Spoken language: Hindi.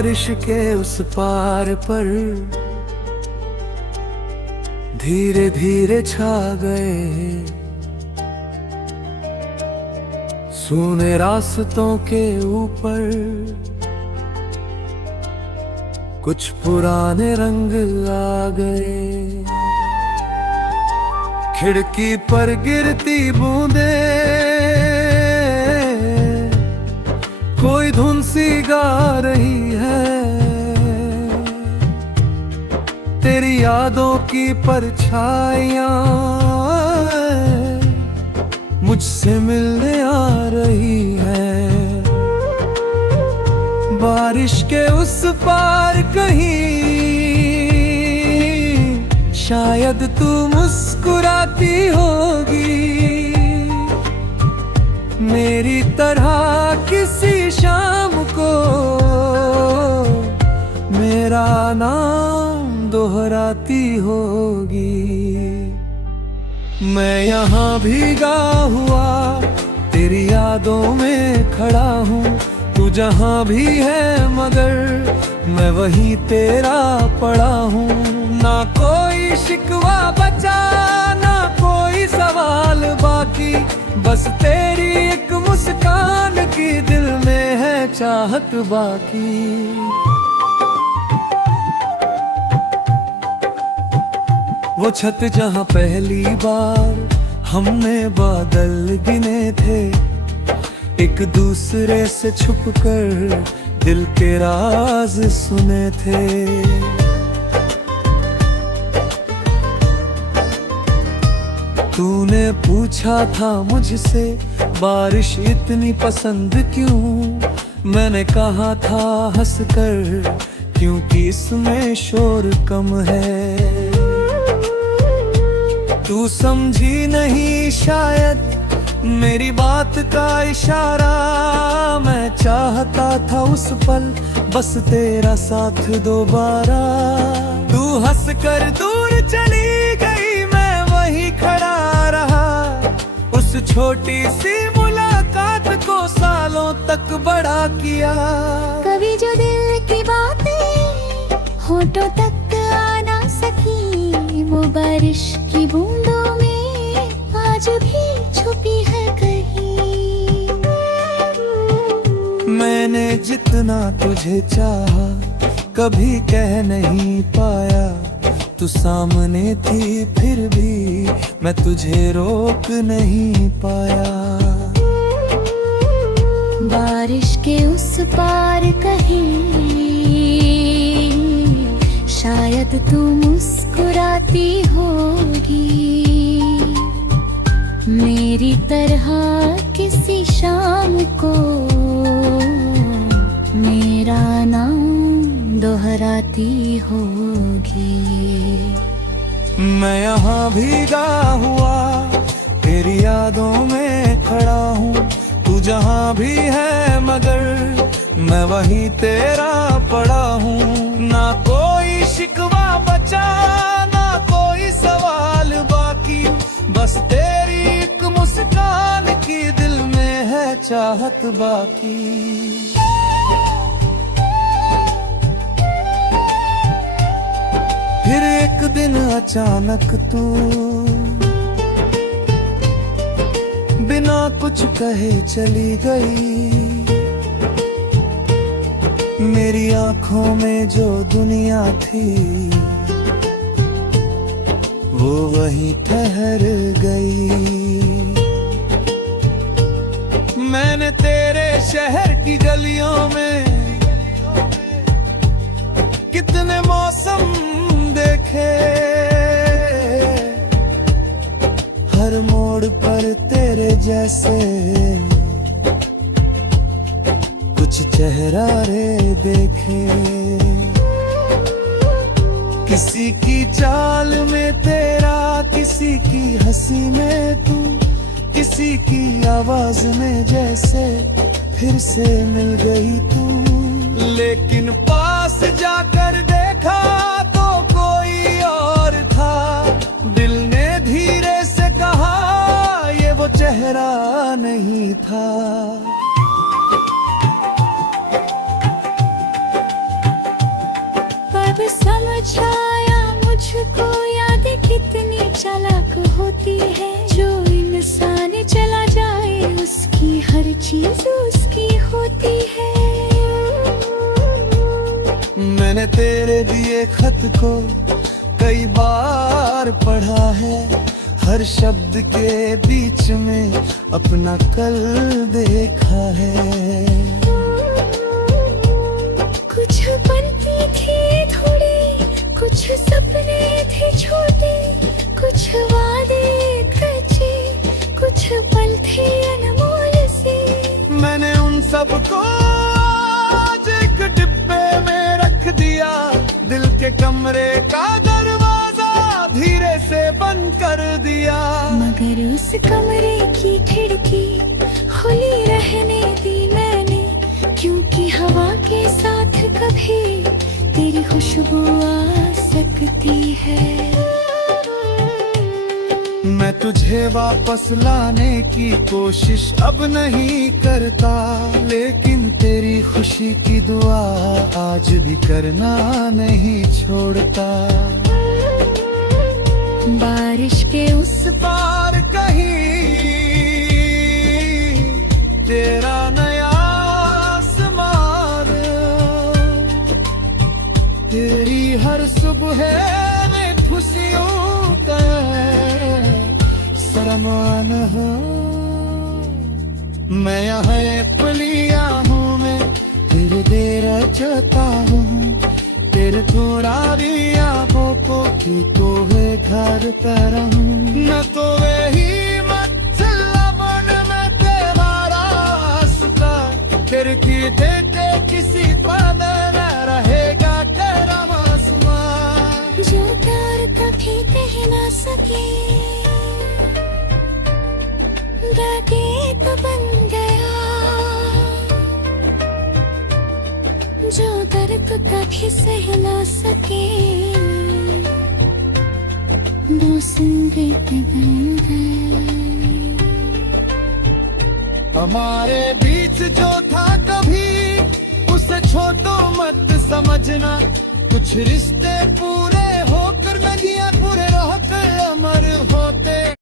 बारिश के उस पार पर धीरे धीरे छा गए सूने रास्तों के ऊपर कुछ पुराने रंग आ गए। खिड़की पर गिरती बूंदे कोई धुन सी गा रही है, तेरी यादों की परछाइयां मुझसे मिलने आ रही है। बारिश के उस पार कहीं शायद तू मुस्कुराती होगी, मेरी तरह किसी शाम को मेरा नाम दोहराती होगी। मैं यहाँ भीगा हुआ तेरी यादों में खड़ा हूँ, तू जहाँ भी है मगर मैं वहीं तेरा पड़ा हूँ। ना कोई शिकवा बचा ना कोई सवाल बाकी, बस तेरी एक मुस्कान की दिल में है चाहत बाकी। वो छत जहाँ पहली बार हमने बादल गिने थे, एक दूसरे से छुपकर दिल के राज सुने थे। तूने पूछा था मुझसे बारिश इतनी पसंद क्यों, मैंने कहा था हंसकर क्योंकि इसमें शोर कम है। तू समझी नहीं शायद मेरी बात का इशारा, मैं चाहता था उस पल बस तेरा साथ दोबारा। तू हंसकर दूर चली गई मैं वहीं खड़ा रहा, उस छोटी सी मुलाकात को सालों तक बड़ा किया। कभी जो दिल की बातें होठों तक आ ना सकी, वो बारिश की बूंदों में आज भी छुपी है कहीं। मैंने जितना तुझे चाहा कभी कह नहीं पाया, तू सामने थी फिर भी मैं तुझे रोक नहीं पाया। बारिश के उस पार कहीं शायद तू मुस्कुराती होगी, मेरी तरह किसी शाम को मेरा नाम दोहराती होगी। मैं यहाँ भीगा हुआ तेरी यादों में खड़ा हूँ, तू जहाँ भी है मगर मैं वहीं तेरा पड़ा हूँ। ना कोई शिकवा बचा ना कोई सवाल बाकी, बस तेरी एक मुस्कान की दिल में है चाहत बाकी। फिर एक दिन अचानक तू बिना कुछ कहे चली गई, मेरी आंखों में जो दुनिया थी वो वहीं ठहर गई। मैंने तेरे शहर की गलियों में कितने मौसम देखे, हर मोड़ पर तेरे जैसे कुछ चेहरे देखे। किसी की चाल में तेरा, किसी की हंसी में तू, किसी की आवाज में जैसे फिर से मिल गई तू। लेकिन पास जाकर देखा तो कोई और था, दिल ने धीरे से कहा ये वो चेहरा नहीं था। दिए खत को कई बार पढ़ा है, हर शब्द के बीच में अपना कल देखा है। कुछ बनती थी थोड़ी, कुछ सपने थे छोटे, कुछ वादे कच्चे, कुछ पल थे अनमोल से। मैंने उन सबको आज एक डिब्बे में रख दिया, दिल के कमरे का दरवाजा धीरे से बंद कर दिया। मगर उस कमरे की खिड़की खुली रहने दी मैंने, क्योंकि हवा के साथ कभी तेरी खुशबू आ सकती है। मैं तुझे वापस लाने की कोशिश अब नहीं करता, लेकिन तेरी खुशी की दुआ आज भी करना नहीं छोड़ता। बारिश के उस पार कहीं तेरा नया आसमान, तेरी हर सुबह में खुशियों का सरमान हो। मैं यहाँ एक पलिया हूँ, मैं तेरे देर चाहता हूँ, तेरे थोड़ी आंखों को कि तो है घर पर हूँ। न तो वही मचला बन में तेरा रास्ता, फिर की देते किसी पद न रहेगा तेरा आसमान। जो प्यार कभी कह ना सके, दागे तो बन गया। जो दर्द कभी सह ना सके, वो संगीत बन गए। हमारे बीच जो था कभी उसे छोड़ो मत समझना, कुछ रिश्ते पूरे होकर नहीं पूरे रहकर अमर होते।